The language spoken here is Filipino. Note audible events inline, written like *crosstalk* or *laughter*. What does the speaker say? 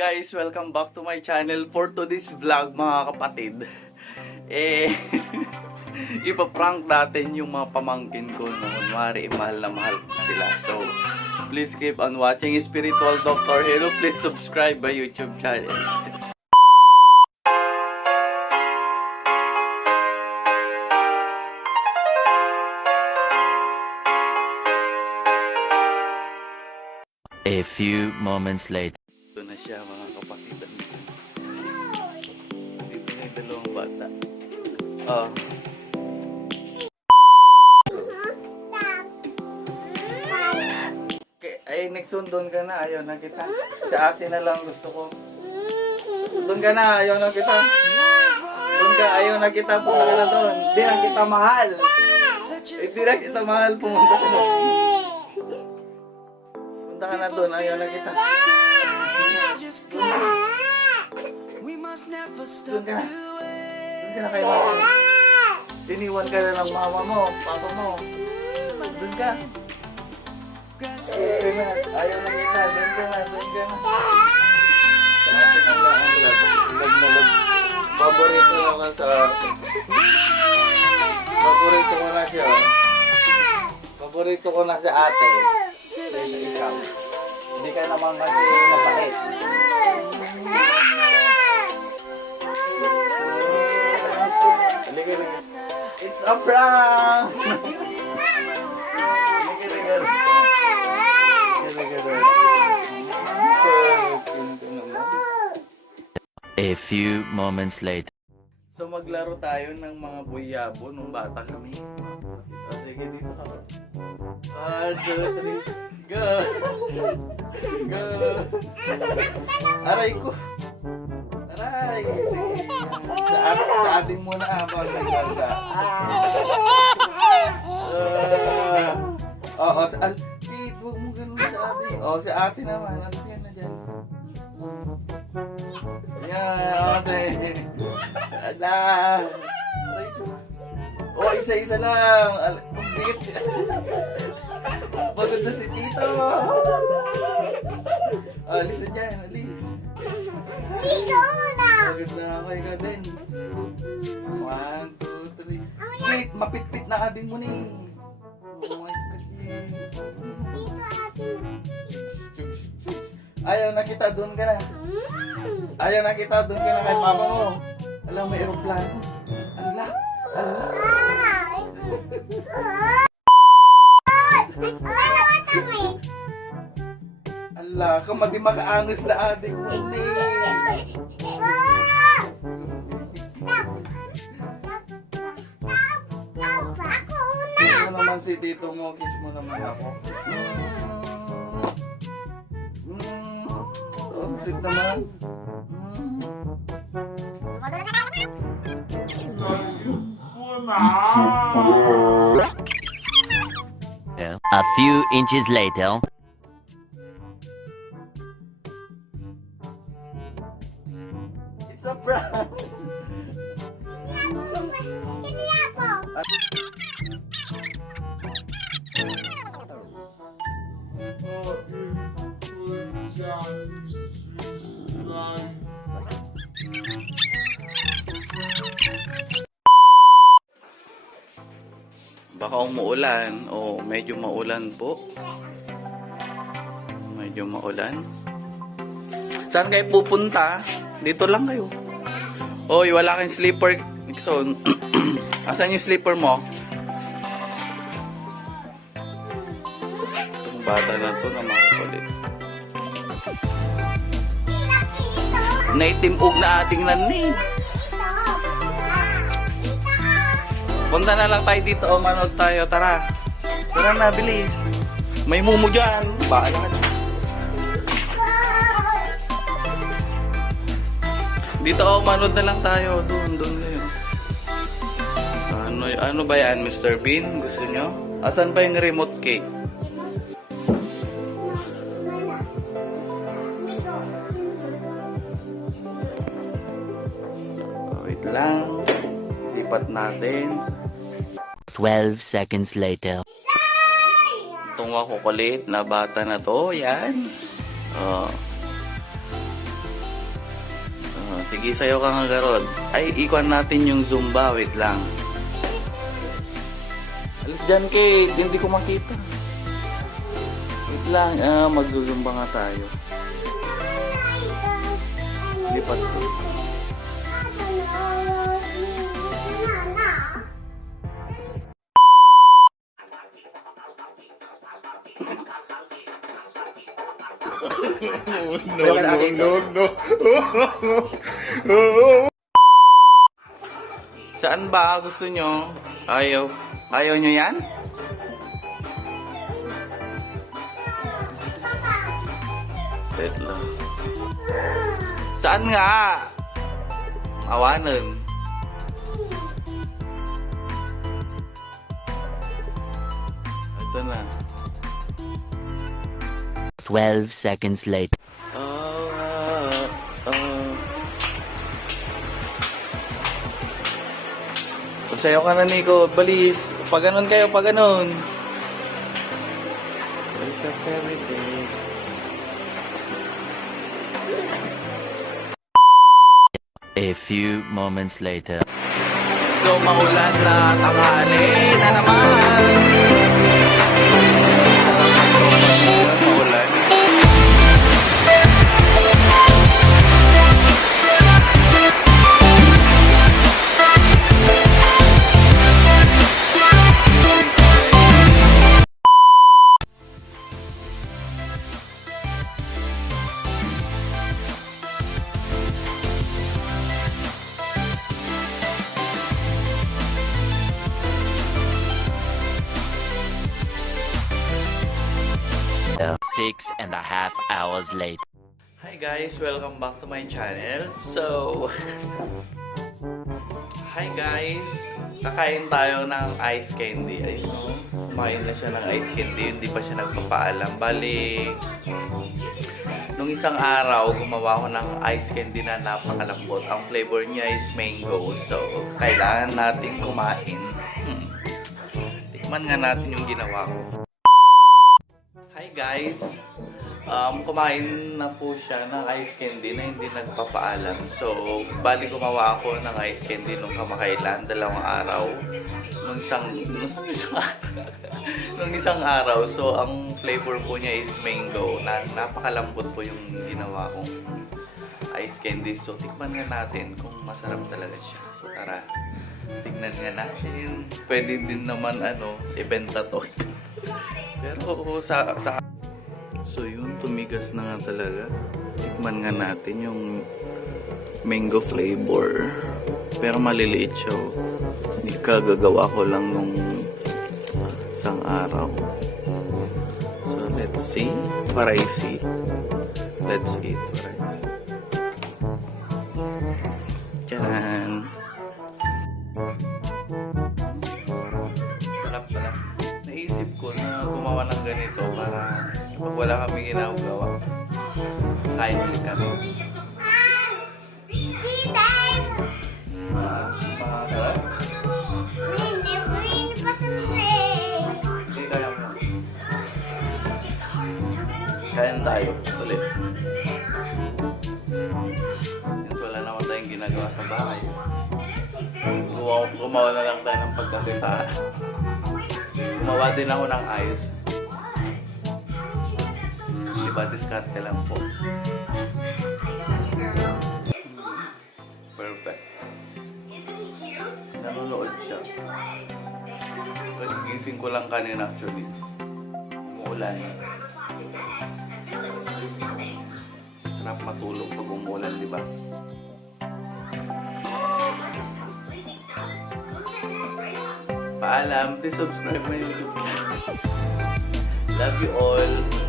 guys, welcome back to my channel for today's vlog mga kapatid. Eh, *laughs* ipaprank natin yung mga pamangkin ko na kunwari mahal na mahal sila. So, please keep on watching Spiritual Dr. Hero. Please subscribe my YouTube channel. A few moments later. Ay, next one, doon ka na. Ayaw na kita. Sa atin na lang gusto ko. Doon ka na. Ayaw na kita. Doon ka. Ayaw na kita. Pumunta na doon. Hindi na kita mahal. Hindi na kita mahal. Pumunta ka na. Punta ka na doon. Ayaw na kita. Doon ka na. Doon ka na kay mama. Tiniwan ka na ng mama mo, papa mo. Doon ka. Doon na. Ayaw na kita. Doon ka na. Doon. Sa atin ang love. Love na. Paborito sa. Paborito ko na siya. Paborito ko na sa ate. Kaysa ikaw. Hindi ka naman kasi na. It's a prank! A few moments later. So maglaro tayo ng mga buyabo nung bata kami. O, sige, dito ka. One, two, three, go! Go! Aray ko! Aray! Sige. Sa, sa ating muna habang naglalda. Ah. Oo, sa atin naman. Alis ka na dyan. Yan, ate. Ala. Oh, isa-isa lang. Al- Ang bigat. Pagod na si Tito. Alis na dyan, alis. Pagod na ako, ikaw din. One, two, three. Wait, mapitpit na ka din mo ni. Ayaw na kita, doon ka na. Ayaw na kita, doon ka na kay mama mo. Alam, may aeroplano. Ala, ala. Ala, kamadi makaangas na ating muni. Kiss mo naman si tito mo, kiss mo naman ako. Sweet naman. A few inches later. It's a prank. Baka umuulan o medyo maulan po. Medyo maulan. Saan kayo pupunta? Dito lang kayo. Oy, wala kang slipper, Nixon. *clears throat* Asan yung slipper mo? Itong bata na to na makukulit. Naitimog na ating nani. Punta na lang tayo dito o manood tayo. Tara. Tara na, bilis. May mumu dyan. Bahala ka na. Dito o manood na lang tayo. Doon, doon kayo. Ano, ano ba yan, Mr. Bean? Gusto nyo? Asan pa yung remote cake? Lipat natin. 12 seconds later. Itong makukulit na bata na to, yan. Oh. Sige, sayo ka nga garod. Ay, ikuan natin yung Zumba. Wait lang. Alis dyan, Kate. Hindi ko makita. Wait lang. Ah, mag-zumba nga tayo. Lipat ko. No, no, no, no. Saan ba gusto nyo? Ayaw. Ayaw nyo yan? Wait lang. Saan nga? Awanan. Ito na. 12 seconds later. Oh, ah. Sayo ka na, Nico. Balis. Pag ganun kayo, pag ganun. Wake up every day. A few moments later. So, maulan na tanghali na naman. Six and a half hours later. Hi guys, welcome back to my channel. So, *laughs* hi guys, kakain tayo ng ice candy. Ayun no, kumain na siya ng ice candy, hindi pa siya nagpapaalam. Bali, nung isang araw, gumawa ko ng ice candy na napakalambot. Ang flavor niya is mango. So, kailangan natin kumain. Hmm. Tikman nga natin yung ginawa ko. Guys! Um, kumain na po siya ng ice candy na hindi nagpapaalam. So, bali gumawa ako ng ice candy nung kamakailan, dalawang araw. Nung isang, nung isang, *laughs* nung isang araw. So, ang flavor po niya is mango. Na, napakalambot po yung ginawa kong ice candy. So, tikman nga natin kung masarap talaga siya. So, tara. Tignan nga natin. Pwede din naman, ano, ibenta to. *laughs* Pero sa, sa So yun, tumigas na nga talaga. Tikman nga natin yung mango flavor. Pero maliliit siya. oh. Hindi kagagawa ko lang nung isang araw. So let's see. Paraisi. Let's eat. Paraisi. Tiyan. Kapag wala kami ginagawa, kain din kami. Ah, masarap? Hindi kaya. Kain tayo ulit. Since wala naman tayong ginagawa sa bahay. Gumawa, na lang tayo ng pagkakitaan. Gumawa din ako ng ice. Diba, diskarte lang po. Perfect. Nanonood siya. Pagising ko lang kanina actually. Umuulan. Sarap matulog pag umuulan, di ba? Paalam, please subscribe my YouTube channel. Love you all.